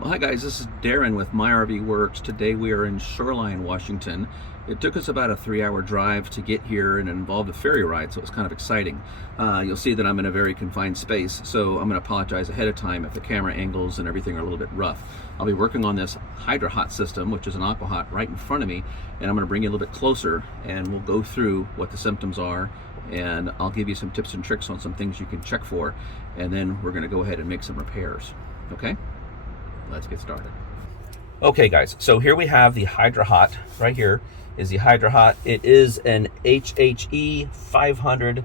Well, hi guys, this is Darren with My RV Works. Today we are in Shoreline, Washington. It took us about a 3-hour drive to get here and it involved a ferry ride, so it was kind of exciting. You'll see that I'm in a very confined space, so I'm going to apologize ahead of time if the camera angles and everything are a little bit rough. I'll be working on this AquaHot system, which is an AquaHot right in front of me, and I'm going to bring you a little bit closer and we'll go through what the symptoms are, and I'll give you some tips and tricks on some things you can check for, and then we're going to go ahead and make some repairs. Okay? Let's get started. Okay guys, so here we have the AquaHot. Right here is the AquaHot. It is an HHE 500,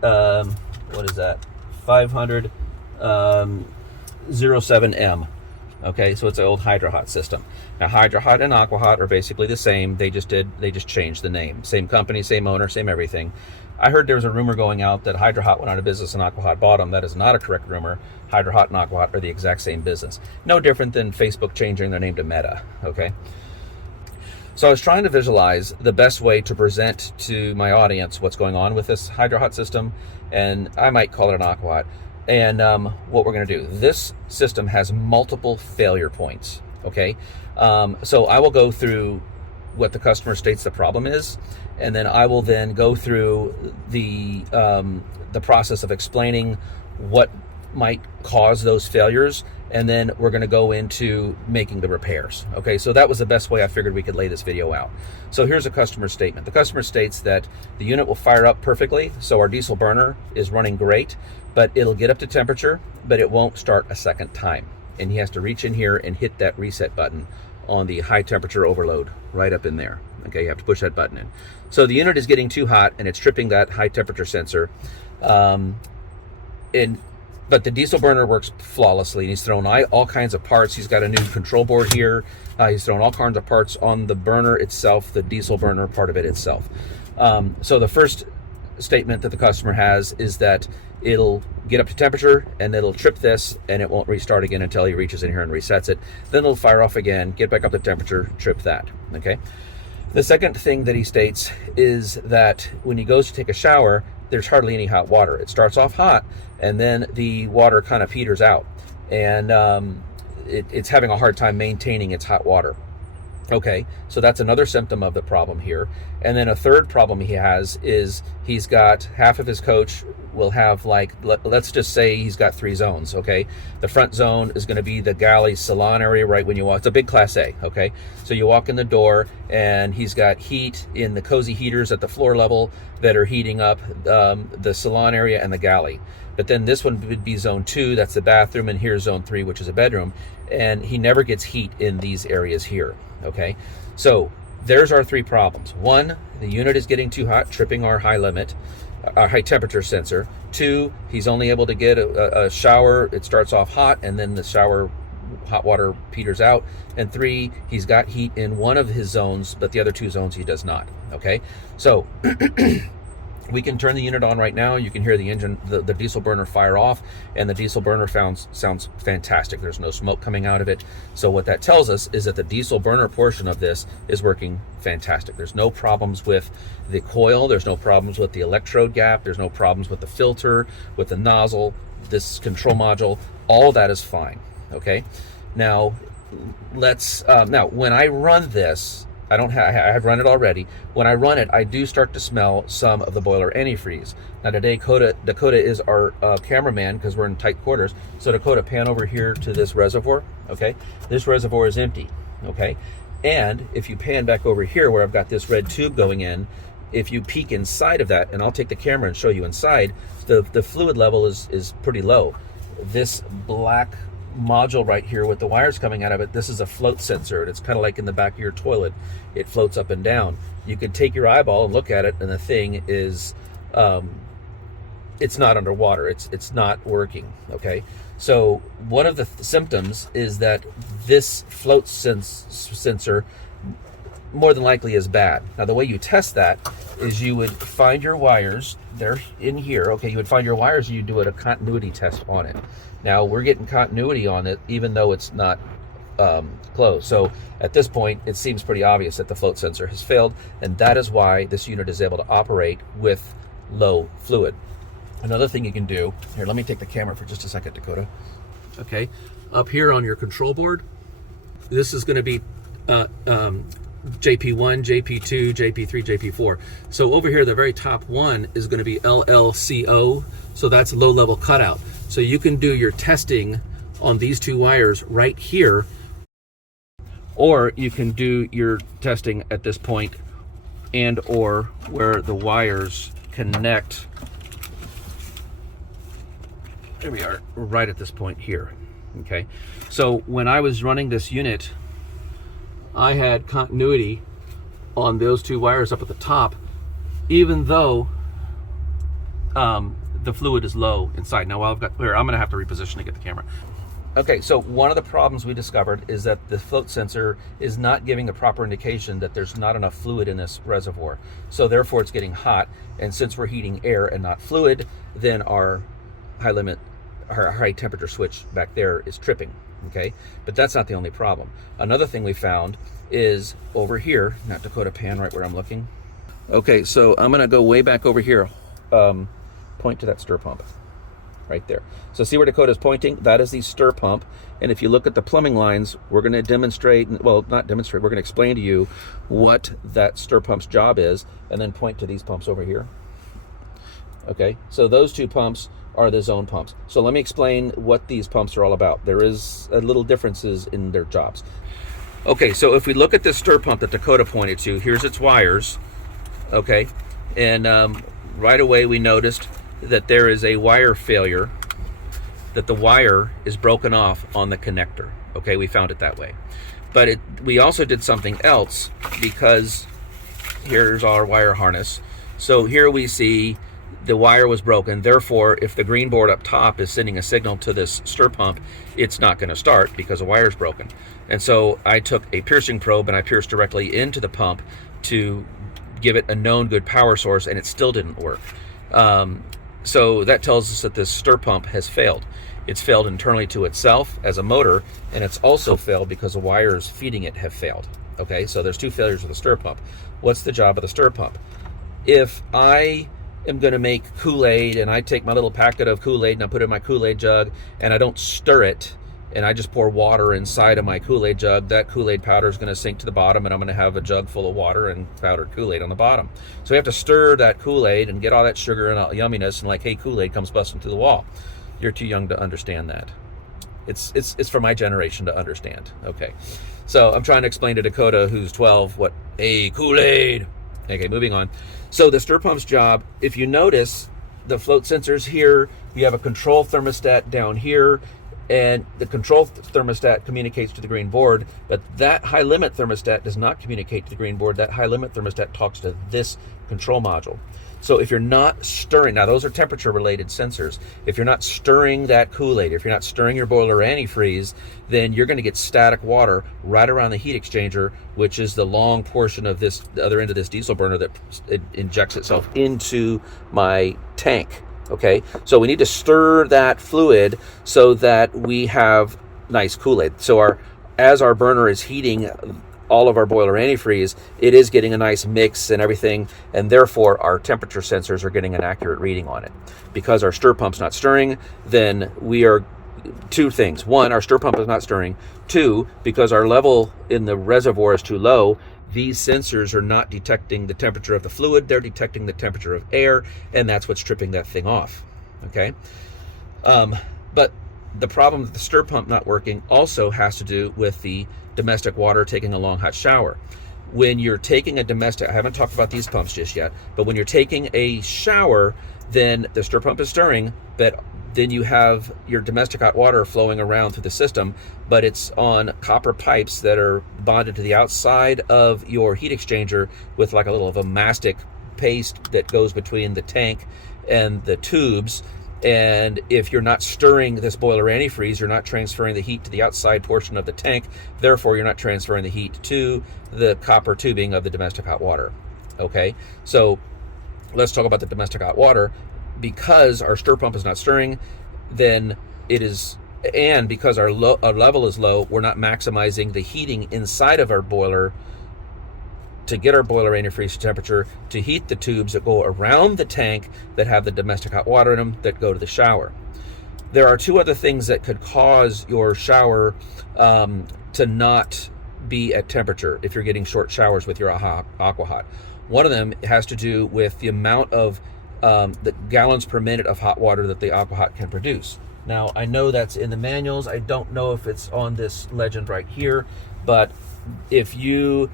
what is that? 500 07M. Okay, so it's an old AquaHot system. Now AquaHot and AquaHot are basically the same. They just changed the name. Same company, same owner, same everything. I heard there was a rumor going out that AquaHot went out of business and AquaHot bought them. That is not a correct rumor. AquaHot and AquaHot are the exact same business. No different than Facebook changing their name to Meta, okay? So I was trying to visualize the best way to present to my audience what's going on with this AquaHot system, and I might call it an AquaHot. And what we're gonna do, this system has multiple failure points, okay? So I will go through what the customer states the problem is, and then I will then go through the process of explaining what might cause those failures, and then we're going to go into making the repairs. Okay, so that was the best way I figured we could lay this video out. So here's a customer statement. The customer states that the unit will fire up perfectly, so our diesel burner is running great, but it'll get up to temperature, but it won't start a second time. And he has to reach in here and hit that reset button on the high temperature overload right up in there. Okay, you have to push that button in. So the unit is getting too hot and it's tripping that high temperature sensor. But the diesel burner works flawlessly, and he's thrown all kinds of parts. He's got a new control board here. He's thrown all kinds of parts on the burner itself, the diesel burner part of it itself. So the first statement that the customer has is that it'll get up to temperature and it'll trip this and it won't restart again until he reaches in here and resets it. Then it'll fire off again, get back up to temperature, trip that, okay? The second thing that he states is that when he goes to take a shower, there's hardly any hot water. It starts off hot and then the water kind of peters out, and it's having a hard time maintaining its hot water. Okay, so that's another symptom of the problem here. And then a third problem he has is he's got half of his coach will have, like, let's just say he's got 3 zones, okay? The front zone is gonna be the galley salon area right when you walk. It's a big Class A, okay? So you walk in the door and he's got heat in the cozy heaters at the floor level that are heating up the salon area and the galley. But then this one would be zone 2, that's the bathroom, and here's zone 3, which is a bedroom. And he never gets heat in these areas here, okay? So there's our 3 problems. 1, the unit is getting too hot, tripping our high temperature sensor. 2, he's only able to get a shower. It starts off hot and then the shower hot water peters out. And 3, he's got heat in one of his zones, but the other 2 zones he does not, okay? So we can turn the unit on right now. You can hear the engine, the diesel burner fire off, and the diesel burner sounds fantastic. There's no smoke coming out of it. So what that tells us is that the diesel burner portion of this is working fantastic. There's no problems with the coil. There's no problems with the electrode gap. There's no problems with the filter, with the nozzle, this control module. All that is fine, okay? Now, now when I run this, I've run it already. When I run it, I do start to smell some of the boiler antifreeze. Now today, Dakota is our cameraman because we're in tight quarters. So Dakota, pan over here to this reservoir, okay? This reservoir is empty, okay? And if you pan back over here where I've got this red tube going in, if you peek inside of that, and I'll take the camera and show you inside, the fluid level is pretty low. This black module right here with the wires coming out of it, this is a float sensor. It's kind of like in the back of your toilet. It floats up and down. You could take your eyeball and look at it, and the thing is it's not underwater. It's not working, okay? So one of the symptoms is that this float sensor more than likely is bad. Now the way you test that is you would find your wires, they're in here, okay? You would find your wires and you do a continuity test on it. Now we're getting continuity on it even though it's not closed. So at this point it seems pretty obvious that the float sensor has failed, and that is why this unit is able to operate with low fluid. Another thing you can do, here, let me take the camera for just a second, Dakota. Okay, Up here on your control board, this is going to be JP1, JP2, JP3, JP4. So over here, the very top one is going to be LLCO. So that's low level cutout. So you can do your testing on these two wires right here, or you can do your testing at this point and or where the wires connect. There we are, right at this point here. Okay, so when I was running this unit, I had continuity on those two wires up at the top, even though the fluid is low inside. Now, while I've got here, I'm going to have to reposition to get the camera. Okay, so one of the problems we discovered is that the float sensor is not giving the proper indication that there's not enough fluid in this reservoir. So therefore it's getting hot, and since we're heating air and not fluid, then our high temperature switch back there is tripping, okay? But that's not the only problem. Another thing we found is over here, not Dakota pan right where I'm looking. Okay, so I'm gonna go way back over here, point to that stir pump. Right there. So see where Dakota's pointing? That is the stir pump. And if you look at the plumbing lines, we're going to demonstrate, well, not demonstrate, we're going to explain to you what that stir pump's job is, and then point to these pumps over here. Okay, so those two pumps are the zone pumps. So let me explain what these pumps are all about. There is a little differences in their jobs. Okay, so if we look at this stir pump that Dakota pointed to, here's its wires, okay? And right away we noticed that there is a wire failure, that the wire is broken off on the connector. Okay, we found it that way. But we also did something else, because here's our wire harness. So here we see the wire was broken. Therefore, if the green board up top is sending a signal to this stir pump, it's not going to start because the wire is broken. And so I took a piercing probe and I pierced directly into the pump to give it a known good power source, and it still didn't work. So that tells us that this stir pump has failed. It's failed internally to itself as a motor, and it's also failed because the wires feeding it have failed. Okay, so there's two failures with the stir pump. What's the job of the stir pump? If I am going to make Kool-Aid and I take my little packet of Kool-Aid and I put it in my Kool-Aid jug and I don't stir it, and I just pour water inside of my Kool-Aid jug, that Kool-Aid powder is going to sink to the bottom, and I'm going to have a jug full of water and powdered Kool-Aid on the bottom. So we have to stir that Kool-Aid and get all that sugar and all yumminess, and like, hey, Kool-Aid comes busting through the wall. You're too young to understand that. It's for my generation to understand. Okay, so I'm trying to explain to Dakota, who's 12, what, hey, Kool-Aid. Okay, moving on. So the stir pump's job, if you notice, the float sensor's here, you have a control thermostat down here, and the control thermostat communicates to the green board, but that high limit thermostat does not communicate to the green board. That high limit thermostat talks to this control module. So if you're not stirring, now those are temperature related sensors. If you're not stirring that Kool-Aid, if you're not stirring your boiler antifreeze, then you're going to get static water right around the heat exchanger, which is the long portion of this, the other end of this diesel burner that it injects itself into my tank. Okay, so we need to stir that fluid so that we have nice Kool-Aid. So as our burner is heating all of our boiler antifreeze, it is getting a nice mix and everything, and therefore our temperature sensors are getting an accurate reading on it. Because our stir pump's not stirring, then we are two things. One, our stir pump is not stirring. Two, because our level in the reservoir is too low, these sensors are not detecting the temperature of the fluid, they're detecting the temperature of air, and that's what's tripping that thing off, okay? But the problem with the stir pump not working also has to do with the domestic water taking a long hot shower. When you're taking a domestic, I haven't talked about these pumps just yet, but when you're taking a shower, then the stir pump is stirring, but then you have your domestic hot water flowing around through the system, but it's on copper pipes that are bonded to the outside of your heat exchanger with like a little of a mastic paste that goes between the tank and the tubes. And if you're not stirring this boiler antifreeze, you're not transferring the heat to the outside portion of the tank. Therefore, you're not transferring the heat to the copper tubing of the domestic hot water. Okay, so let's talk about the domestic hot water. Because our stir pump is not stirring, then it is, and because our level is low, we're not maximizing the heating inside of our boiler to get our boiler antifreeze temperature to heat the tubes that go around the tank that have the domestic hot water in them that go to the shower. there are two other things that could cause your shower to not be at temperature if you're getting short showers with your AquaHot. One of them has to do with the amount of the gallons per minute of hot water that the AquaHot can produce. Now, I know that's in the manuals. I don't know if it's on this legend right here, but if you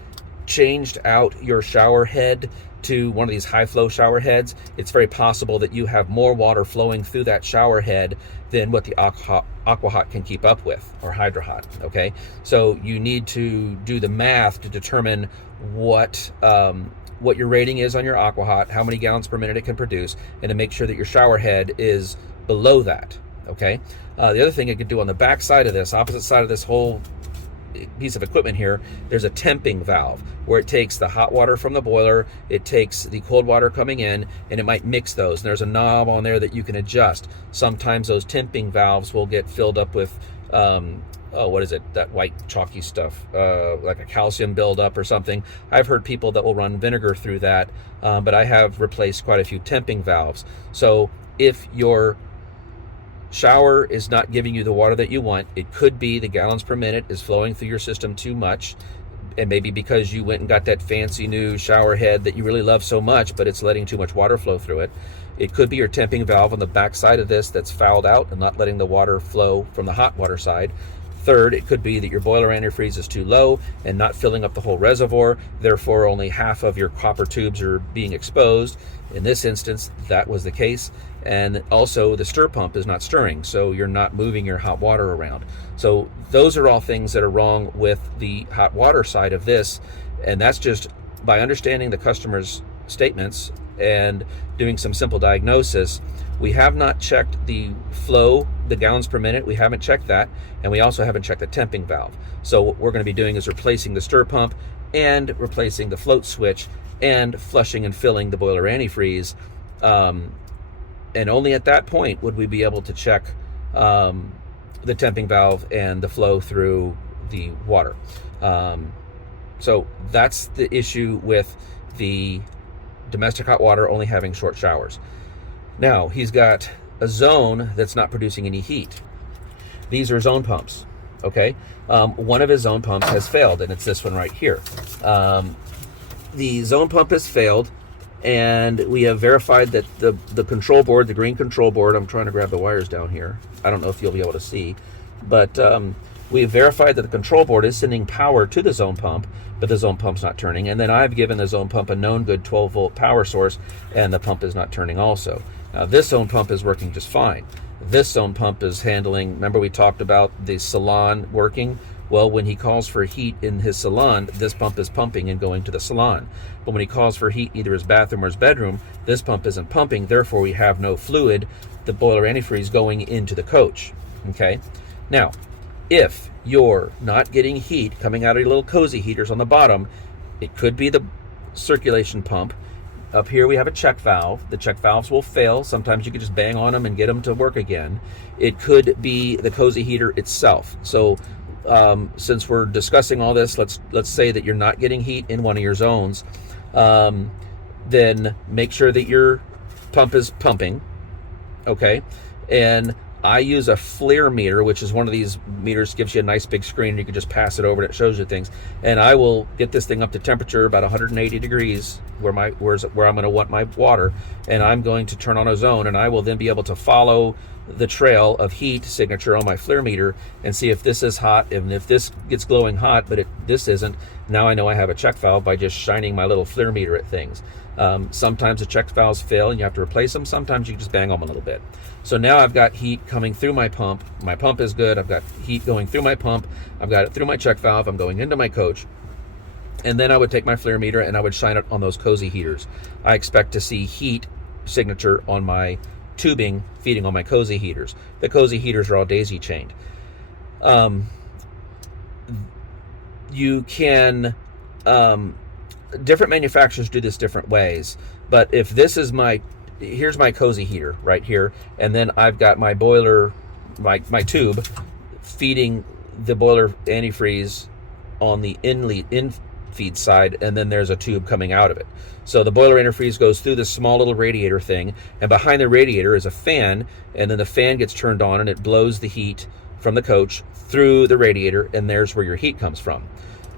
changed out your shower head to one of these high flow shower heads, it's very possible that you have more water flowing through that shower head than what the AquaHot can keep up with, or HydroHot, okay? So you need to do the math to determine what your rating is on your AquaHot, how many gallons per minute it can produce, and to make sure that your shower head is below that, okay? The other thing it could do on the back side of this, opposite side of this whole piece of equipment here, there's a temping valve where it takes the hot water from the boiler, it takes the cold water coming in, and it might mix those. And there's a knob on there that you can adjust. Sometimes those temping valves will get filled up with what is it, that white chalky stuff, like a calcium buildup or something. I've heard people that will run vinegar through that, but I have replaced quite a few temping valves. So if your shower is not giving you the water that you want, it could be the gallons per minute is flowing through your system too much, and maybe because you went and got that fancy new shower head that you really love so much, but it's letting too much water flow through it. It could be your temping valve on the back side of this that's fouled out and not letting the water flow from the hot water side. Third, it could be that your boiler antifreeze is too low and not filling up the whole reservoir, therefore only half of your copper tubes are being exposed. In this instance, that was the case. And also the stir pump is not stirring, so you're not moving your hot water around. So those are all things that are wrong with the hot water side of this, and that's just by understanding the customer's statements and doing some simple diagnosis. We have not checked the flow, the gallons per minute. We haven't checked that, and we also haven't checked the temping valve. So what we're going to be doing is replacing the stir pump and replacing the float switch and flushing and filling the boiler antifreeze. And only at that point would we be able to check the temping valve and the flow through the water. So that's the issue with the domestic hot water only having short showers. Now, he's got a zone that's not producing any heat. These are zone pumps, okay? One of his zone pumps has failed, and it's this one right here. The zone pump has failed, and we have verified that the control board, the green control board, I'm trying to grab the wires down here. I don't know if you'll be able to see, but we have verified that the control board is sending power to the zone pump, but the zone pump's not turning. And then I've given the zone pump a known good 12-volt power source, and the pump is not turning also. Now, this zone pump is working just fine. This zone pump is handling, remember we talked about the salon working? Well, when he calls for heat in his salon, this pump is pumping and going to the salon. But when he calls for heat in either his bathroom or his bedroom, this pump isn't pumping, therefore we have no fluid, the boiler antifreeze, going into the coach, okay? Now, if you're not getting heat coming out of your little cozy heaters on the bottom, it could be the circulation pump. Up here we have a check valve. The check valves will fail. Sometimes you can just bang on them and get them to work again. It could be the cozy heater itself. So since we're discussing all this, let's say that you're not getting heat in one of your zones, then make sure that your pump is pumping, okay? And I use a FLIR meter, which is one of these meters, gives you a nice big screen, and you can just pass it over and it shows you things. And I will get this thing up to temperature about 180 degrees where I'm going to want my water, and I'm going to turn on a zone, and I will then be able to follow the trail of heat signature on my FLIR meter and see if this is hot, and if this gets glowing hot, but this isn't. Now I know I have a check valve by just shining my little FLIR meter at things. Sometimes the check valves fail and you have to replace them. Sometimes you can just bang them a little bit. So now I've got heat coming through my pump. My pump is good. I've got heat going through my pump. I've got it through my check valve. I'm going into my coach. And then I would take my FLIR meter and I would shine it on those cozy heaters. I expect to see heat signature on my tubing feeding on my cozy heaters. The cozy heaters are all daisy chained. You can, different manufacturers do this different ways, but if this is here's my cozy heater right here, and then I've got my boiler, my tube feeding the boiler antifreeze on the feed side, and then there's a tube coming out of it. So the boiler antifreeze goes through this small little radiator thing, and behind the radiator is a fan, and then the fan gets turned on and it blows the heat from the coach through the radiator, and there's where your heat comes from.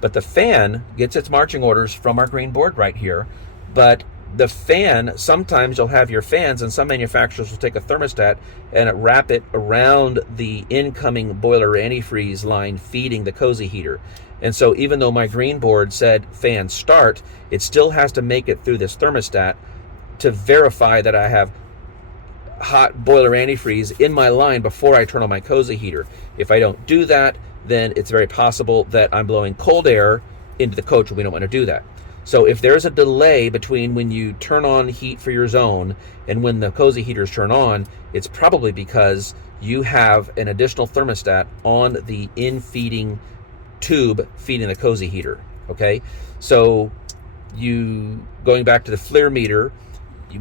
But the fan gets its marching orders from our green board right here. But the fan, sometimes you'll have your fans, and some manufacturers will take a thermostat and wrap it around the incoming boiler antifreeze line feeding the cozy heater. And so even though my green board said fan start, it still has to make it through this thermostat to verify that I have hot boiler antifreeze in my line before I turn on my cozy heater. If I don't do that, then it's very possible that I'm blowing cold air into the coach, and we don't want to do that. So if there's a delay between when you turn on heat for your zone and when the cozy heaters turn on, it's probably because you have an additional thermostat on the in-feeding tube feeding the cozy heater, okay? So you, going back to the FLIR meter,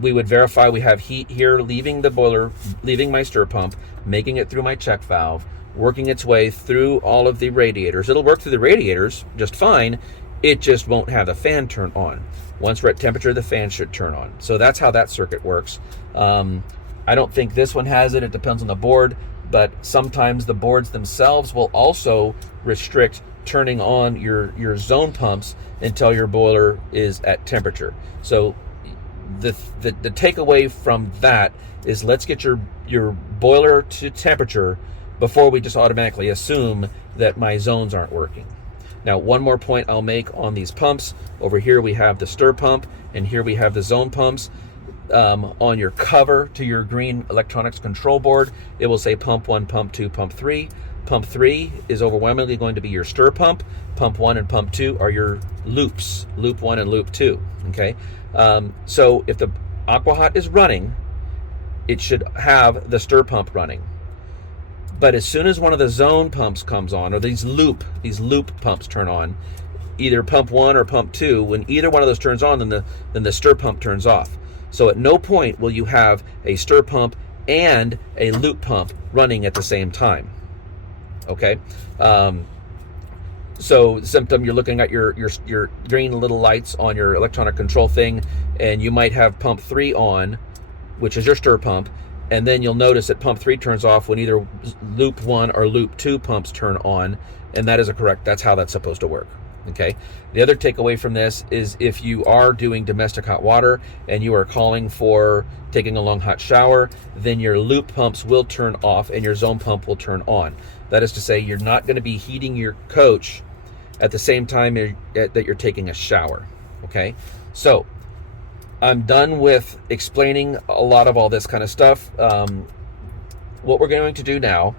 we would verify we have heat here leaving the boiler, leaving my stir pump, making it through my check valve, working its way through all of the radiators. It'll work through the radiators just fine. It just won't have the fan turn on. Once we're at temperature, the fan should turn on. So that's how that circuit works. I don't think this one has it. It depends on the board, but sometimes the boards themselves will also restrict turning on your zone pumps until your boiler is at temperature. So the takeaway from that is, let's get your boiler to temperature before we just automatically assume that my zones aren't working. Now, one more point I'll make on these pumps. Over here we have the stir pump, and here we have the zone pumps. On your cover to your green electronics control board, it will say pump 1, pump 2, pump 3. Pump 3 is overwhelmingly going to be your stir pump. Pump 1 and pump 2 are your loops, loop 1 and loop 2, okay? So if the AquaHot is running, it should have the stir pump running. But as soon as one of the zone pumps comes on, or these loop pumps turn on, either pump 1 or pump 2, when either one of those turns on, then the stir pump turns off. So at no point will you have a stir pump and a loop pump running at the same time. Okay? So symptom, you're looking at your green little lights on your electronic control thing, and you might have pump 3 on, which is your stir pump, and then you'll notice that pump 3 turns off when either loop 1 or loop 2 pumps turn on, and that is correct. That's how that's supposed to work. Okay. The other takeaway from this is, if you are doing domestic hot water and you are calling for taking a long hot shower, then your loop pumps will turn off and your zone pump will turn on. That is to say, you're not going to be heating your coach at the same time that you're taking a shower. Okay. So I'm done with explaining a lot of all this kind of stuff. What we're going to do now,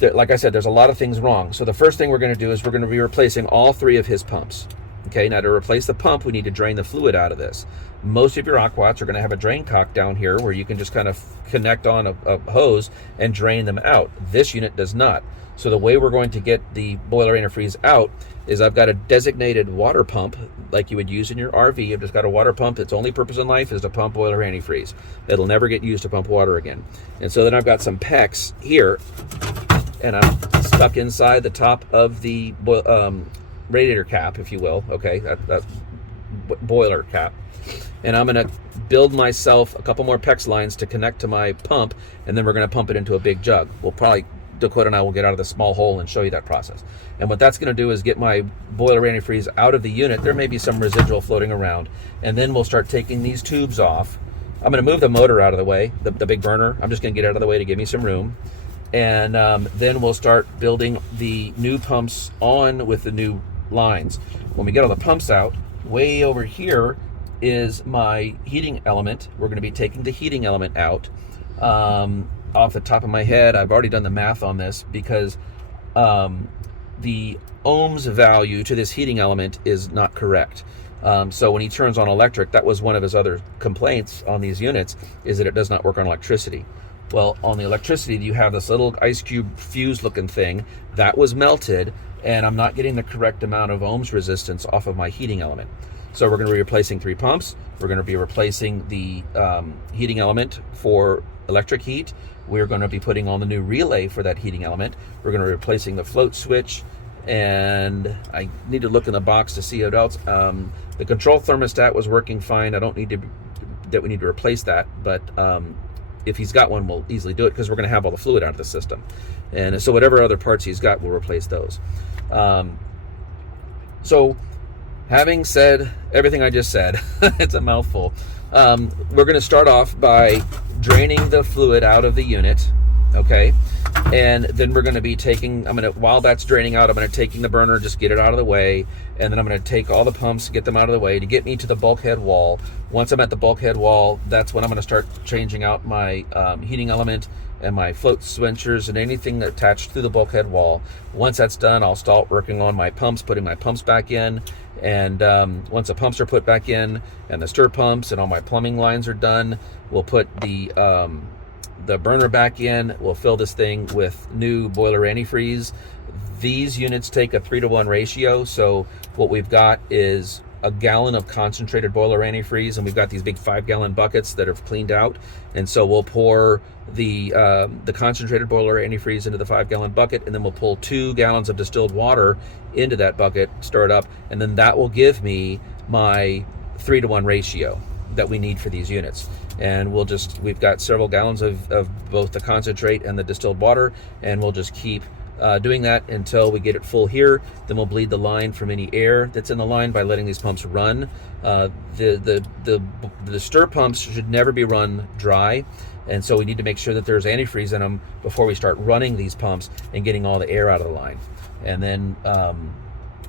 like I said, there's a lot of things wrong. So the first thing we're going to do is we're going to be replacing all 3 of his pumps. Okay, now to replace the pump, we need to drain the fluid out of this. Most of your AquaHots are going to have a drain cock down here where you can just kind of connect on a hose and drain them out. This unit does not. So the way we're going to get the boiler antifreeze out is, I've got a designated water pump like you would use in your RV. I've just got a water pump. Its only purpose in life is to pump boiler antifreeze. It'll never get used to pump water again. And so then I've got some PEX here, and I'm stuck inside the top of the radiator cap, if you will, okay, that boiler cap. And I'm going to build myself a couple more PEX lines to connect to my pump, and then we're going to pump it into a big jug. We'll probably, Dakota and I will get out of the small hole and show you that process. And what that's going to do is get my boiler antifreeze out of the unit. There may be some residual floating around, and then we'll start taking these tubes off. I'm going to move the motor out of the way, the big burner. I'm just going to get out of the way to give me some room. And then we'll start building the new pumps on with the new lines. When we get all the pumps out, way over here is my heating element. We're going to be taking the heating element out. Off the top of my head, I've already done the math on this, because the ohms value to this heating element is not correct. So when he turns on electric, that was one of his other complaints on these units, is that it does not work on electricity. Well, on the electricity, you have this little ice cube fuse looking thing that was melted, and I'm not getting the correct amount of ohms resistance off of my heating element. So we're going to be replacing 3 pumps. We're going to be replacing the heating element for electric heat. We're going to be putting on the new relay for that heating element. We're going to be replacing the float switch and I need to look in the box to see what else. The control thermostat was working fine. I don't need to, that we need to replace that, but if he's got one, we'll easily do it because we're going to have all the fluid out of the system. And so whatever other parts he's got, we'll replace those. So having said everything I just said, it's a mouthful. We're going to start off by draining the fluid out of the unit, okay? And then we're going to be taking, while that's draining out, I'm going to taking the burner, just get it out of the way, and then I'm going to take all the pumps, get them out of the way to get me to the bulkhead wall. Once I'm at the bulkhead wall, that's when I'm going to start changing out my heating element and my float quenchers and anything that's attached to the bulkhead wall. Once that's done, I'll start working on my pumps, putting my pumps back in. And once the pumps are put back in and the stir pumps and all my plumbing lines are done, we'll put the burner back in. We'll fill this thing with new boiler antifreeze. These units take a 3-to-1 ratio. So what we've got is a gallon of concentrated boiler antifreeze, and we've got these big 5-gallon buckets that are cleaned out. And so we'll pour the concentrated boiler antifreeze into the 5-gallon bucket, and then we'll pull 2 gallons of distilled water into that bucket, stir it up, and then that will give me my 3-to-1 ratio that we need for these units. And we've got several gallons of both the concentrate and the distilled water, and we'll just keep doing that until we get it full here. Then we'll bleed the line from any air that's in the line by letting these pumps run. The stir pumps should never be run dry, and so we need to make sure that there's antifreeze in them before we start running these pumps and getting all the air out of the line. And then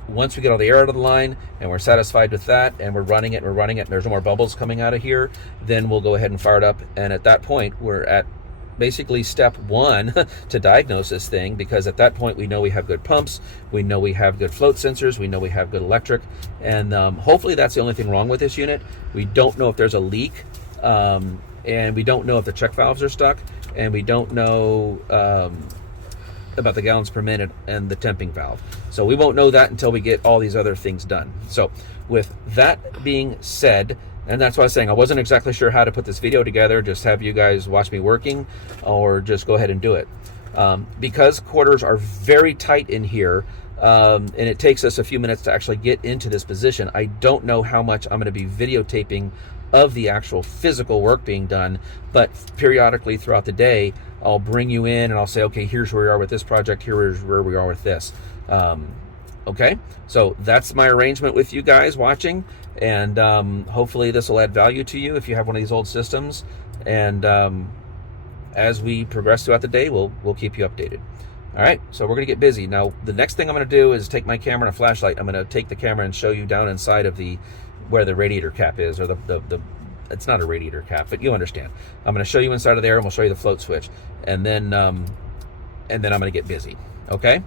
once we get all the air out of the line and we're satisfied with that and we're running it and there's no more bubbles coming out of here, then we'll go ahead and fire it up. And at that point, we're at basically step 1 to diagnose this thing, because at that point we know we have good pumps, we know we have good float sensors, we know we have good electric, and hopefully that's the only thing wrong with this unit. We don't know if there's a leak, and we don't know if the check valves are stuck, and we don't know about the gallons per minute and the temping valve. So we won't know that until we get all these other things done. So with that being said, and that's why I was saying I wasn't exactly sure how to put this video together, just have you guys watch me working or just go ahead and do it. Because quarters are very tight in here, and it takes us a few minutes to actually get into this position, I don't know how much I'm going to be videotaping of the actual physical work being done, but periodically throughout the day, I'll bring you in and I'll say, okay, here's where we are with this project, here's where we are with this. Okay, so that's my arrangement with you guys watching, and hopefully this will add value to you if you have one of these old systems. And as we progress throughout the day, we'll keep you updated. All right, so we're gonna get busy. Now, the next thing I'm gonna do is take my camera and a flashlight. I'm gonna take the camera and show you down inside of where the radiator cap is, or it's not a radiator cap, but you understand. I'm gonna show you inside of there, and we'll show you the float switch, and then I'm gonna get busy, okay?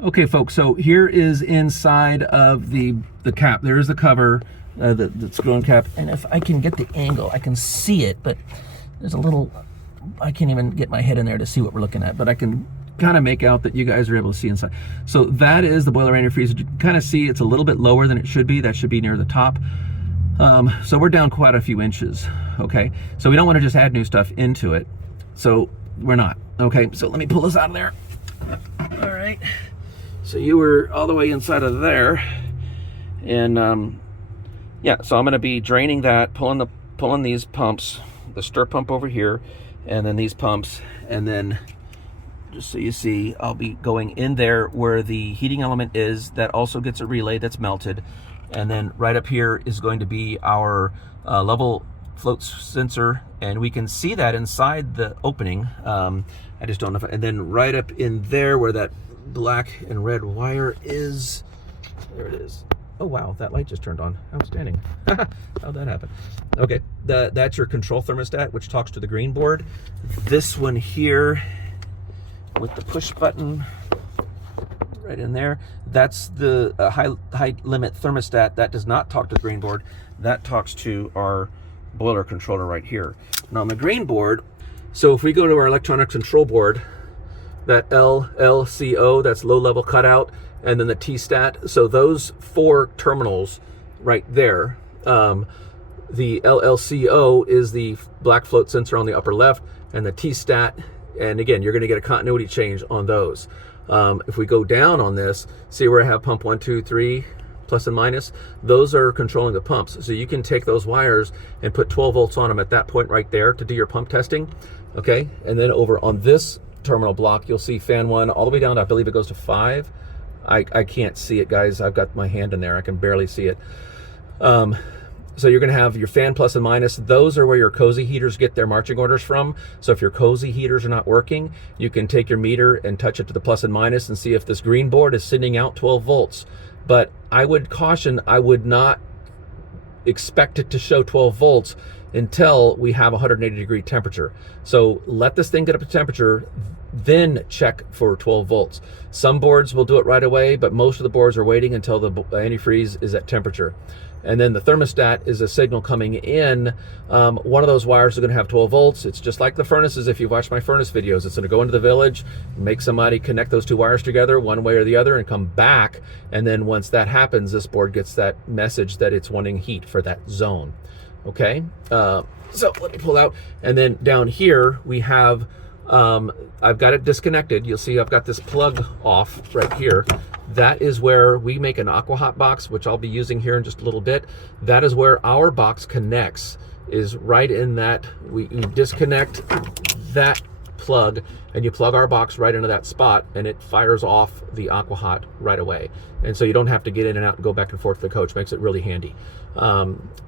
Okay, folks, so here is inside of the cap. There is the cover, the screw-on cap, and if I can get the angle, I can see it, but there's a little, I can't even get my head in there to see what we're looking at, but I can kind of make out that you guys are able to see inside. So that is the boiler antifreeze. You can kind of see it's a little bit lower than it should be. That should be near the top. So we're down quite a few inches, okay? So we don't want to just add new stuff into it. So we're not, okay? So let me pull this out of there. All right. So you were all the way inside of there, and yeah, so I'm going to be draining that, pulling these pumps, the stir pump over here, and then these pumps, and then just so you see, I'll be going in there where the heating element is. That also gets a relay that's melted, and then right up here is going to be our level float sensor, and we can see that inside the opening. I just don't know if, and then right up in there where that black and red wire is, there it is. Oh wow, that light just turned on. Outstanding. How'd that happen? Okay, that's your control thermostat, which talks to the green board. This one here with the push button right in there, that's the high limit thermostat. That does not talk to the green board. That talks to our boiler controller right here. Now on the green board, so if we go to our electronic control board, that LLCO, that's low level cutout, and then the T-stat. So those 4 terminals right there, the LLCO is the black float sensor on the upper left, and the T-stat, and again, you're gonna get a continuity change on those. If we go down on this, see where I have pump 1, 2, 3, plus and minus, those are controlling the pumps. So you can take those wires and put 12 volts on them at that point right there to do your pump testing, okay? And then over on this terminal block, you'll see fan 1 all the way down to, I believe it goes to 5. I can't see it, guys. I've got my hand in there. I can barely see it. So you're going to have your fan plus and minus. Those are where your cozy heaters get their marching orders from. So if your cozy heaters are not working, you can take your meter and touch it to the plus and minus and see if this green board is sending out 12 volts. But I would caution, I would not expect it to show 12 volts until we have 180-degree temperature. So let this thing get up to temperature, then check for 12 volts. Some boards will do it right away, but most of the boards are waiting until the antifreeze is at temperature. And then the thermostat is a signal coming in. One of those wires is going to have 12 volts. It's just like the furnaces. If you've watched my furnace videos, it's going to go into the village, make somebody connect those two wires together one way or the other and come back. And then once that happens, this board gets that message that it's wanting heat for that zone. Okay, so let me pull out. And then down here we have, I've got it disconnected. You'll see I've got this plug off right here. That is where we make an Aqua Hot box, which I'll be using here in just a little bit. That is where our box connects, is right in that. You disconnect that plug and you plug our box right into that spot and it fires off the Aqua Hot right away. And so you don't have to get in and out and go back and forth to the coach. Makes it really handy.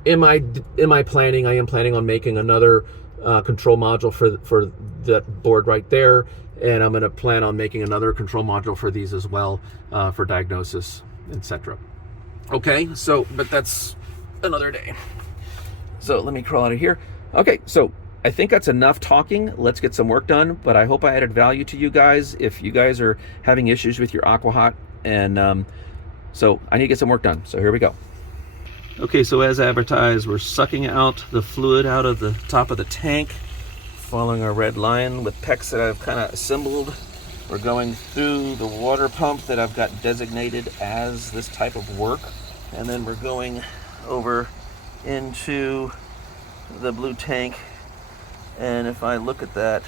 In my planning, I am planning on making another control module for that board right there, and I'm going to plan on making another control module for these as well, for diagnosis, etc. Okay, so but that's another day. So let me crawl out of here. Okay, so I think that's enough talking. Let's get some work done, but I hope I added value to you guys. If you guys are having issues with your AquaHot, and so I need to get some work done. So here we go. Okay, so as advertised, we're sucking out the fluid out of the top of the tank, following our red line with PEX that I've kind of assembled. We're going through the water pump that I've got designated as this type of work, and then we're going over into the blue tank. And if I look at that,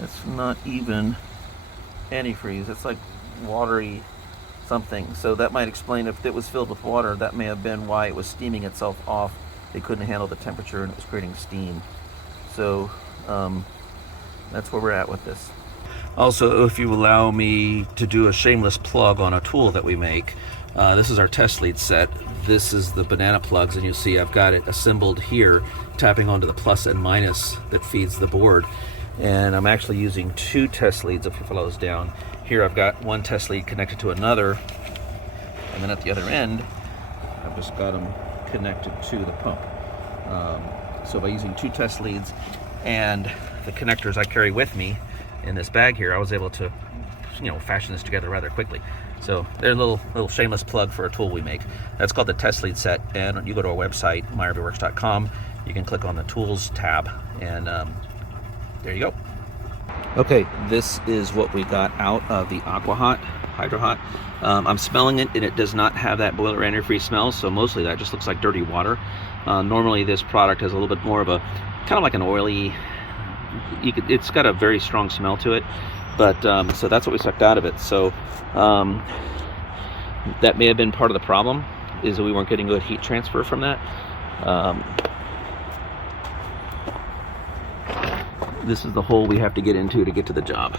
it's not even antifreeze. It's like watery something. So that might explain, if it was filled with water, that may have been why it was steaming itself off. They couldn't handle the temperature and it was creating steam. So that's where we're at with this. Also, if you allow me to do a shameless plug on a tool that we make, this is our test lead set. This is the banana plugs, and you'll see I've got it assembled here, tapping onto the plus and minus that feeds the board. And I'm actually using 2 test leads. If you follow those down here, I've got one test lead connected to another, and then at the other end I've just got them connected to the pump. So by using 2 test leads and the connectors I carry with me in this bag here, I was able to, fashion this together rather quickly. So there's a little shameless plug for a tool we make. That's called the test lead set, and you go to our website, myrvworks.com. You can click on the tools tab, and there you go. Okay, this is what we got out of the AquaHot, HydroHot. I'm smelling it, and it does not have that boiler antifreeze smell, so mostly that just looks like dirty water. Normally this product has a little bit more of a, kind of like an oily, it's got a very strong smell to it, but so that's what we sucked out of it. So that may have been part of the problem, is that we weren't getting good heat transfer from that. This is the hole we have to get into to get to the job.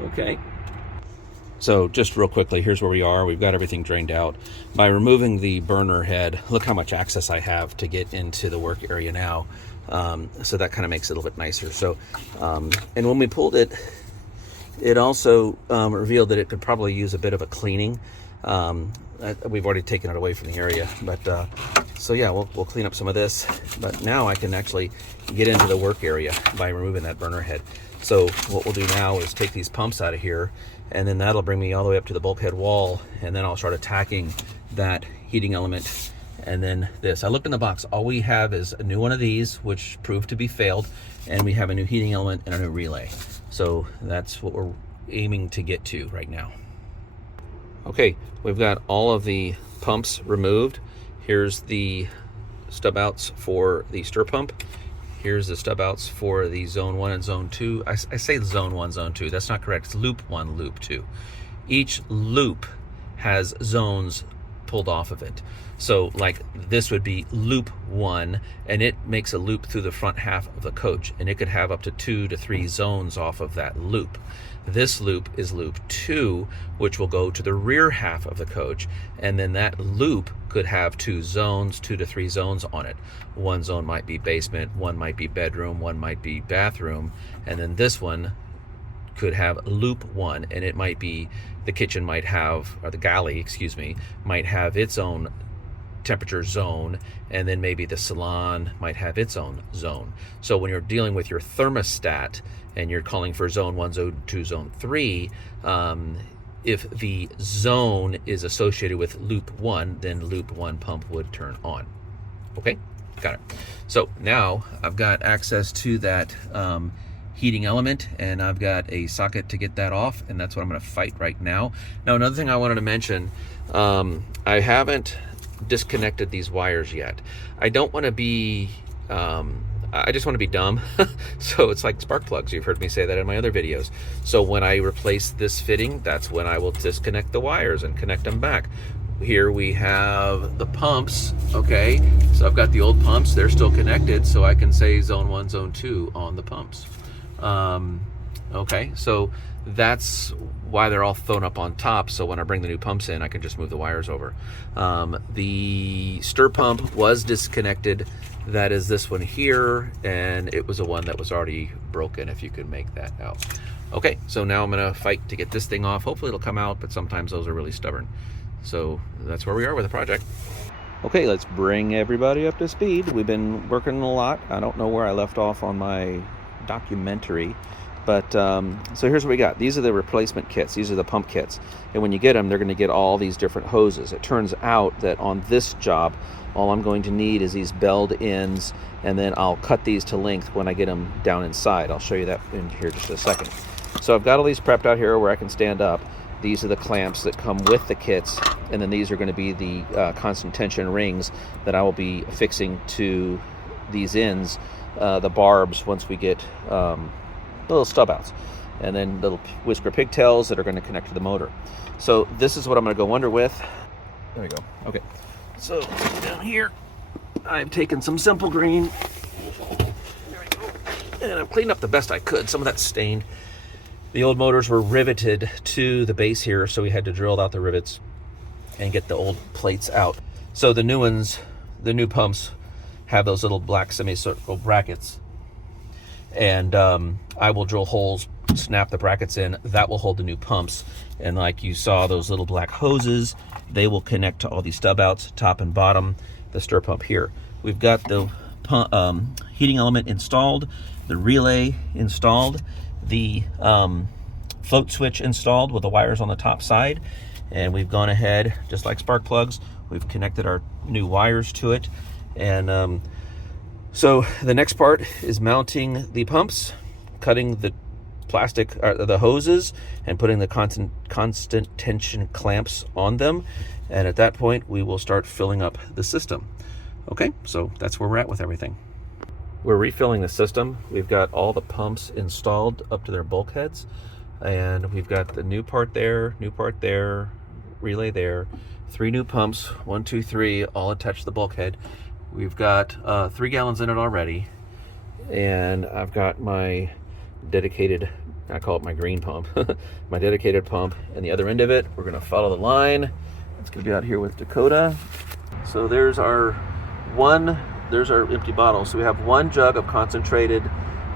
Okay. So just real quickly, here's where we are. We've got everything drained out. By removing the burner head, look how much access I have to get into the work area now. So that kind of makes it a little bit nicer. So, and when we pulled it, it also revealed that it could probably use a bit of a cleaning. We've already taken it away from the area, but so yeah, we'll clean up some of this. But now I can actually get into the work area by removing that burner head. So what we'll do now is take these pumps out of here, and then that'll bring me all the way up to the bulkhead wall, and then I'll start attacking that heating element. And then this, I looked in the box, all we have is a new one of these, which proved to be failed, and we have a new heating element and a new relay. So that's what we're aiming to get to right now. Okay, we've got all of the pumps removed. Here's the stub outs for the stir pump. Here's the stub outs for the zone 1 and zone 2. I say zone 1, zone 2. That's not correct. It's loop 1, loop 2. Each loop has zones pulled off of it. So like this would be loop 1, and it makes a loop through the front half of the coach, and it could have up to 2 to 3 zones off of that loop. This loop is loop 2, which will go to the rear half of the coach, and then that loop could have 2 zones, 2 to 3 zones on it. One zone might be basement, one might be bedroom, one might be bathroom, and then this one could have loop 1, and it might be the kitchen might have, or the galley, excuse me, might have its own temperature zone, and then maybe the salon might have its own zone. So when you're dealing with your thermostat and you're calling for zone 1, zone 2, zone 3, if the zone is associated with loop 1, then loop 1 pump would turn on. Okay, got it. So now I've got access to that heating element, and I've got a socket to get that off, and that's what I'm going to fight right now. Now, another thing I wanted to mention, I haven't disconnected these wires yet. I don't want to be I just want to be dumb. So it's like spark plugs. You've heard me say that in my other videos. So when I replace this fitting, that's when I will disconnect the wires and connect them back. Here we have the pumps. Okay, so I've got the old pumps. They're still connected, so I can say zone 1, zone 2 on the pumps. Okay, so that's why they're all thrown up on top, so when I bring the new pumps in, I can just move the wires over. The stir pump was disconnected. That is this one here, and it was the one that was already broken, if you could make that out. Okay, so now I'm gonna fight to get this thing off. Hopefully it'll come out, but sometimes those are really stubborn. So that's where we are with the project. Okay, let's bring everybody up to speed. We've been working a lot. I don't know where I left off on my documentary, but so here's what we got. These are the replacement kits. These are the pump kits, and when you get them, they're going to get all these different hoses. It turns out that on this job, all I'm going to need is these belled ends, and then I'll cut these to length when I get them down inside. I'll show you that in here just a second. So I've got all these prepped out here where I can stand up. These are the clamps that come with the kits, and then these are going to be the constant tension rings that I will be affixing to these ends, the barbs, once we get little stub outs, and then little whisker pigtails that are going to connect to the motor. So this is what I'm going to go under with. There we go. Okay, so down here I've taken some simple green, there we go, and I've cleaned up the best I could. Some of that's stained. The old motors were riveted to the base here, so we had to drill out the rivets and get the old plates out. So the new ones, the new pumps, have those little black semicircle brackets, and I will drill holes, snap the brackets in. That will hold the new pumps, and like you saw, those little black hoses, they will connect to all these stub outs, top and bottom, the stir pump here. We've got the heating element installed, the relay installed, the float switch installed with the wires on the top side, and we've gone ahead, just like spark plugs, we've connected our new wires to it. And so the next part is mounting the pumps, cutting the plastic, the hoses, and putting the constant tension clamps on them. And at that point, we will start filling up the system. Okay, so that's where we're at with everything. We're refilling the system. We've got all the pumps installed up to their bulkheads, and we've got the new part there, relay there, 3 new pumps, 1, 2, 3, all attached to the bulkhead. We've got 3 gallons in it already, and I've got my dedicated, I call it my green pump, my dedicated pump, and the other end of it, we're gonna follow the line. It's gonna be out here with Dakota. So there's our empty bottle. So we have 1 jug of concentrated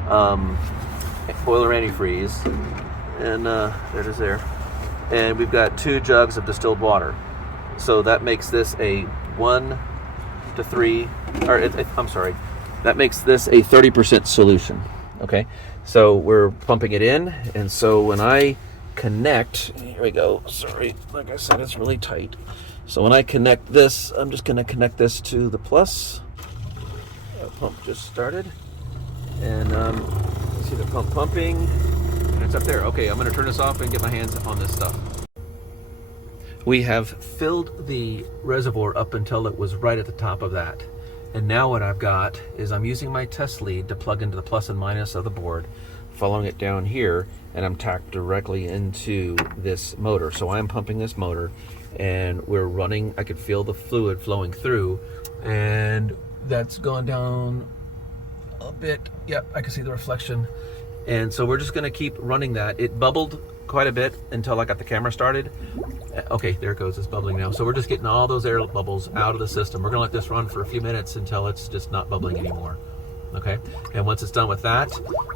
boiler antifreeze, and there it is there. And we've got 2 jugs of distilled water. So that makes this a 1 to 3, or I'm sorry, that makes this a 30% solution. Okay, so we're pumping it in, and so when I connect, here we go, sorry, like I said, it's really tight. So when I connect this, I'm just going to connect this to the plus. Pump just started, and you see the pump pumping, and it's up there. Okay, I'm going to turn this off and get my hands on this stuff. We have filled the reservoir up until it was right at the top of that, And now what I've got is I'm using my test lead to plug into the plus and minus of the board, following it down here, and I'm tacked directly into this motor. So I'm pumping this motor, and we're running. I could feel the fluid flowing through, and that's gone down a bit. Yep, I can see the reflection. And so we're just gonna keep running that. It bubbled quite a bit until I got the camera started. Okay, there it goes, it's bubbling now. So we're just getting all those air bubbles out of the system. We're gonna let this run for a few minutes until it's just not bubbling anymore. Okay, and once it's done with that,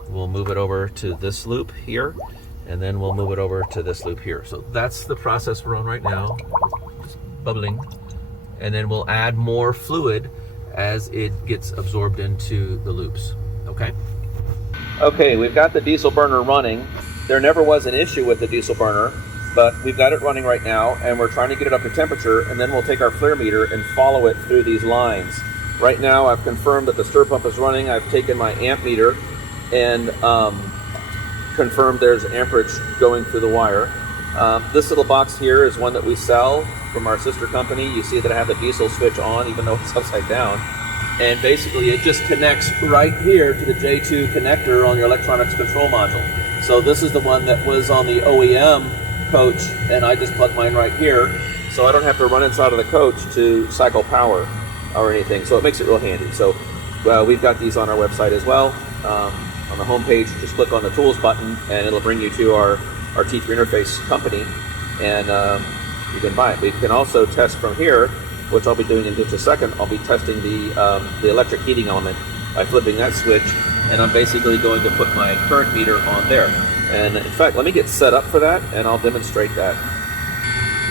we'll move it over to this loop here, and then we'll move it over to this loop here. So that's the process we're on right now. It's bubbling. And then we'll add more fluid as it gets absorbed into the loops, okay? Okay, we've got the diesel burner running. There never was an issue with the diesel burner, but we've got it running right now, and we're trying to get it up to temperature, and then we'll take our flare meter and follow it through these lines. Right now, I've confirmed that the stir pump is running. I've taken my amp meter and confirmed there's amperage going through the wire. This little box here is one that we sell from our sister company. You see that I have the diesel switch on, even though it's upside down. And basically, it just connects right here to the J2 connector on your electronics control module. So this is the one that was on the OEM coach, and I just plug mine right here, so I don't have to run inside of the coach to cycle power or anything. So it makes it real handy. So we've got these on our website as well. On the home page, just click on the tools button, and it'll bring you to our T3 interface company, and you can buy it. We can also test from here, which I'll be doing in just a second. I'll be testing the electric heating element by flipping that switch, and I'm basically going to put my current meter on there. And in fact, let me get set up for that, and I'll demonstrate that.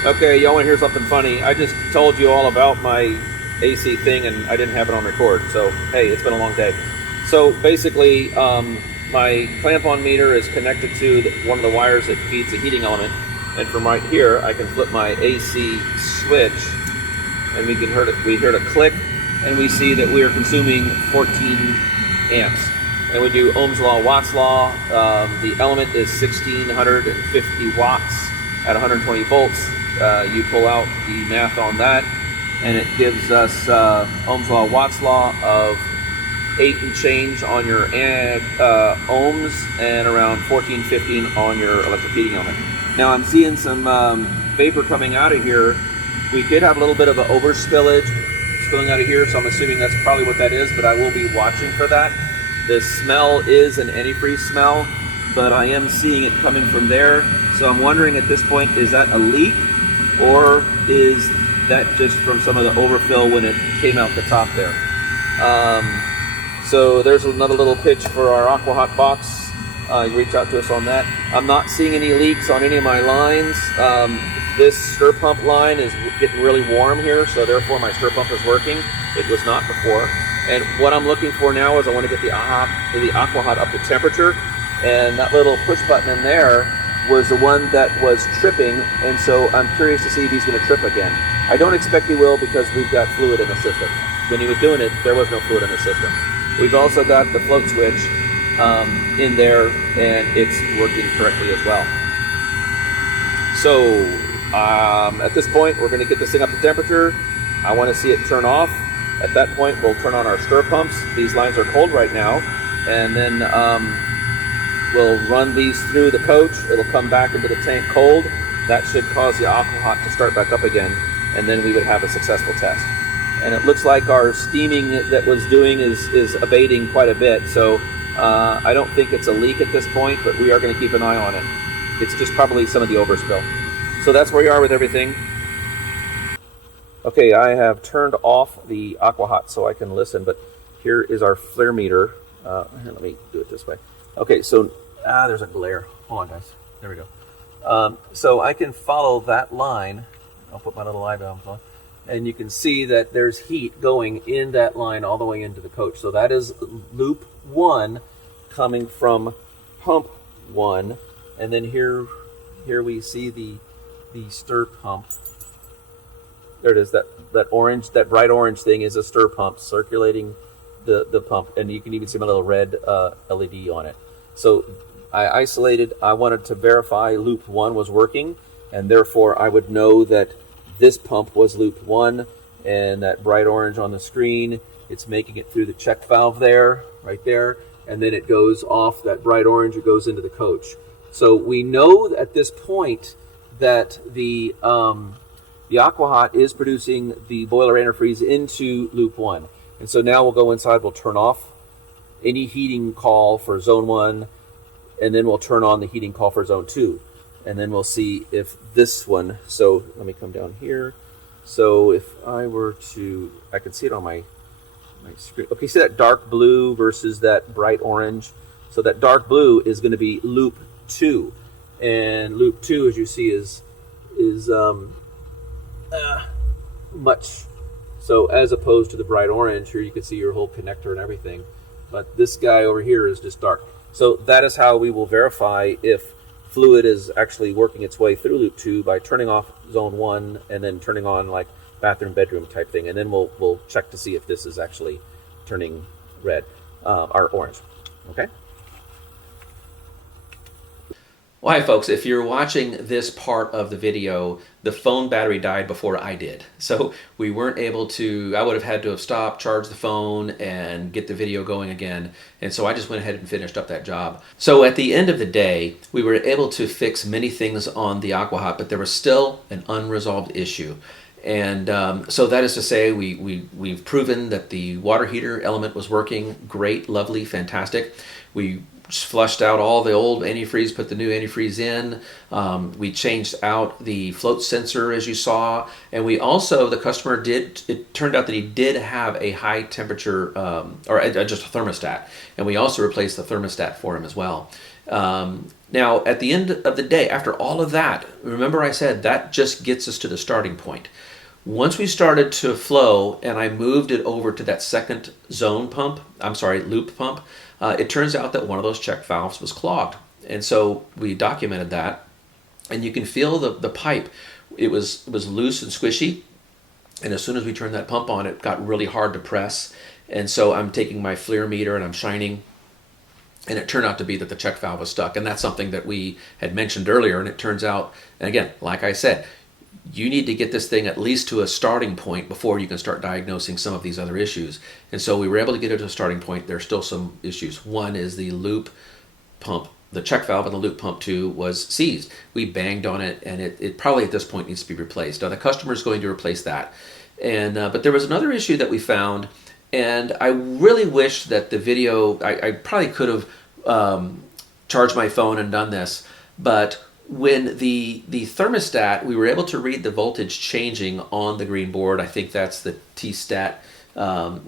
Okay, y'all want to hear something funny? I just told you all about my AC thing, and I didn't have it on record, so hey, it's been a long day. So basically, my clamp-on meter is connected to one of the wires that feeds the heating element, and from right here, I can flip my AC switch, and we heard a click, and we see that we are consuming 14 amps. And we do Ohm's law, Watt's law. The element is 1650 watts at 120 volts. You pull out the math on that, and it gives us Ohm's law, Watt's law of 8 and change on your ohms, and around 14, 15 on your electric heating element. Now I'm seeing some vapor coming out of here. We did have a little bit of an overspillage spilling out of here, so I'm assuming that's probably what that is, but I will be watching for that. The smell is an antifreeze smell, but I am seeing it coming from there. So I'm wondering at this point, is that a leak, or is that just from some of the overfill when it came out the top there? So there's another little pitch for our AquaHot box. You reach out to us on that. I'm not seeing any leaks on any of my lines. This stir pump line is getting really warm here, so therefore my stir pump is working. It was not before. And what I'm looking for now is I want to get the AquaHot up to temperature, and that little push button in there was the one that was tripping, and so I'm curious to see if he's going to trip again. I don't expect he will, because we've got fluid in the system. When he was doing it, there was no fluid in the system. We've also got the float switch in there, and it's working correctly as well. So at this point, we're going to get this thing up to temperature. I want to see it turn off. At that point, we'll turn on our stir pumps. These lines are cold right now, and then we'll run these through the coach. It'll come back into the tank cold. That should cause the AquaHot to start back up again, and then we would have a successful test. And it looks like our steaming that was doing is abating quite a bit, so I don't think it's a leak at this point, but we are going to keep an eye on it. It's just probably some of the overspill. So that's where we are with everything. Okay, I have turned off the AquaHot so I can listen, but here is our flare meter. Let me do it this way. Okay, so there's a glare. Hold on, guys. There we go. So I can follow that line. I'll put my little eye balms on. And you can see that there's heat going in that line all the way into the coach. So that is loop 1 coming from pump 1. And then here we see the stir pump. There it is, that orange, that bright orange thing is a stir pump circulating the pump, and you can even see my little red LED on it. So I wanted to verify loop 1 was working, and therefore I would know that this pump was loop 1, and that bright orange on the screen It's making it through the check valve there, right there, and then it goes off that bright orange, it goes into the coach. So we know at this point that the AquaHot is producing the boiler antifreeze into loop 1. And so now we'll go inside, we'll turn off any heating call for zone 1, and then we'll turn on the heating call for zone 2. And then we'll see if this one, so let me come down here. So if I were to, I can see it on my screen. Okay, see that dark blue versus that bright orange? So that dark blue is going to be loop 2. And loop 2, as you see, is much, so as opposed to the bright orange, here you can see your whole connector and everything. But this guy over here is just dark. So that is how we will verify if fluid is actually working its way through loop 2 by turning off zone 1 and then turning on like bathroom, bedroom type thing. And then we'll check to see if this is actually turning red or orange. Okay. Well, hi folks, if you're watching this part of the video, the phone battery died before I did. So we weren't able to, I would have had to have stopped, charged the phone, and get the video going again. And so I just went ahead and finished up that job. So at the end of the day, we were able to fix many things on the AquaHot, but there was still an unresolved issue. And so that is to say, we've proven that the water heater element was working great, lovely, fantastic. We flushed out all the old antifreeze, put the new antifreeze in. We changed out the float sensor, as you saw, and we also, the customer did, it turned out that he did have a high temperature, or just a thermostat, and we also replaced the thermostat for him as well. Now, at the end of the day, after all of that, remember I said that just gets us to the starting point. Once we started to flow and I moved it over to that second zone pump, loop pump, it turns out that one of those check valves was clogged. And so we documented that, and you can feel the pipe. It was loose and squishy, and as soon as we turned that pump on, it got really hard to press. And so I'm taking my FLIR meter and I'm shining, and it turned out to be that the check valve was stuck. And that's something that we had mentioned earlier, and it turns out, and again, like I said, you need to get this thing at least to a starting point before you can start diagnosing some of these other issues. And so we were able to get it to a starting point. There's still some issues. One is the loop pump, the check valve in the loop pump 2 was seized. We banged on it, and it probably at this point needs to be replaced. Now the customer is going to replace that. And but there was another issue that we found, and I really wish that the video, I probably could have charged my phone and done this, but when the thermostat, we were able to read the voltage changing on the green board. I think that's the T-stat up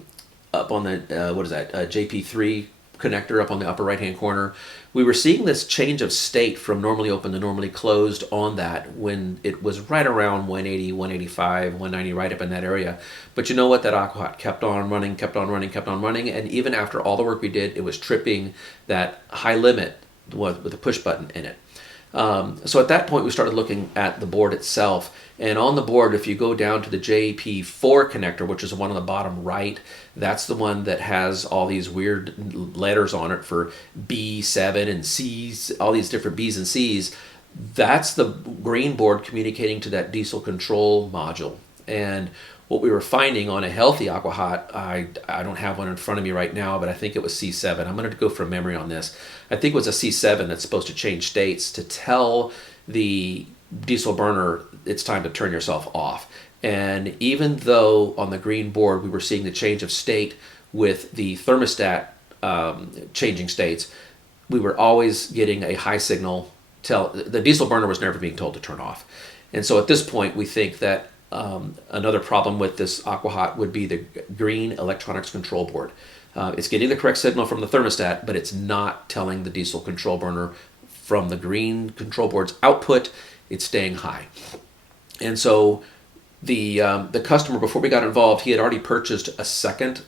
on the, what is that, JP3 connector up on the upper right-hand corner. We were seeing this change of state from normally open to normally closed on that when it was right around 180, 185, 190, right up in that area. But you know what? That AquaHot kept on running, kept on running, kept on running, and even after all the work we did, it was tripping that high limit with a push button in it. So at that point we started looking at the board itself, and on the board, if you go down to the JP-4 connector, which is the one on the bottom right, that's the one that has all these weird letters on it for B7 and C's, all these different B's and C's. That's the green board communicating to that diesel control module. And what we were finding on a healthy AquaHot, I don't have one in front of me right now, but I think it was C7. I'm going to go from memory on this. I think it was a C7 that's supposed to change states to tell the diesel burner it's time to turn yourself off. And even though on the green board we were seeing the change of state with the thermostat changing states, we were always getting a high signal. The diesel burner was never being told to turn off. And so at this point we think that another problem with this AquaHot would be the green electronics control board. It's getting the correct signal from the thermostat, but it's not telling the diesel control burner from the green control board's output, it's staying high. And so the customer, before we got involved, he had already purchased a second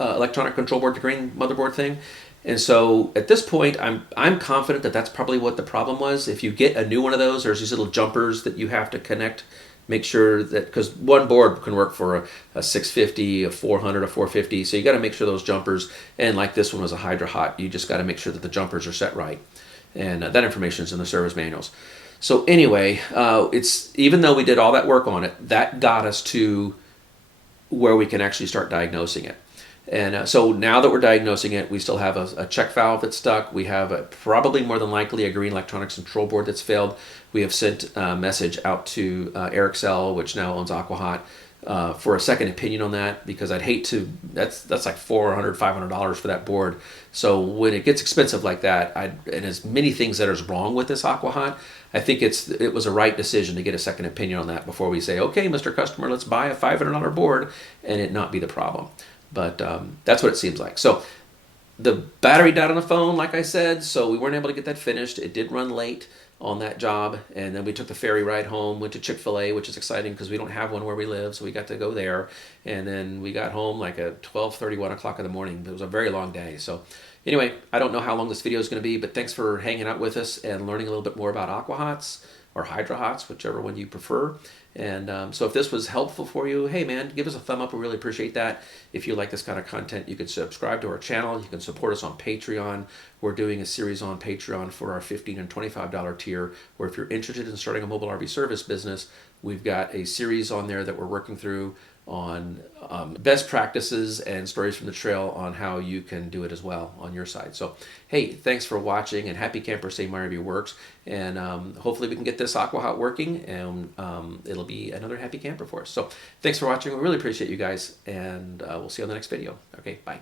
electronic control board, the green motherboard thing. And so at this point, I'm confident that that's probably what the problem was. If you get a new one of those, there's these little jumpers that you have to connect. Make sure that, because one board can work for a 650, a 400, a 450, so you got to make sure those jumpers, and like this one was a Hydra Hot, you just got to make sure that the jumpers are set right. And that information is in the service manuals. So anyway, it's, even though we did all that work on it, that got us to where we can actually start diagnosing it. And so now that we're diagnosing it, we still have a check valve that's stuck. We have probably more than likely a green electronics control board that's failed. We have sent a message out to Ericsel, which now owns AquaHot, for a second opinion on that, because I'd hate to, that's like $400, $500 for that board. So when it gets expensive like that, and as many things that is wrong with this AquaHot, I think it was a right decision to get a second opinion on that before we say, okay, Mr. Customer, let's buy a $500 board and it not be the problem. But that's what it seems like. So the battery died on the phone, like I said, so we weren't able to get that finished. It did run late on that job, and then we took the ferry ride home, went to Chick-fil-A, which is exciting because we don't have one where we live, so we got to go there. And then we got home like at 12:30, 1 o'clock in the morning. It was a very long day. So anyway, I don't know how long this video is going to be, but thanks for hanging out with us and learning a little bit more about AquaHots or HydroHots, whichever one you prefer. And so if this was helpful for you, hey man, give us a thumb up. We really appreciate that. If you like this kind of content, you can subscribe to our channel. You can support us on Patreon. We're doing a series on Patreon for our $15 and $25 tier, where if you're interested in starting a mobile RV service business, we've got a series on there that we're working through on best practices and stories from the trail on how you can do it as well on your side. So, hey, thanks for watching, and happy campers say my RV works. And hopefully we can get this AquaHot working, and it'll be another happy camper for us. So thanks for watching. We really appreciate you guys, and we'll see you on the next video. Okay, bye.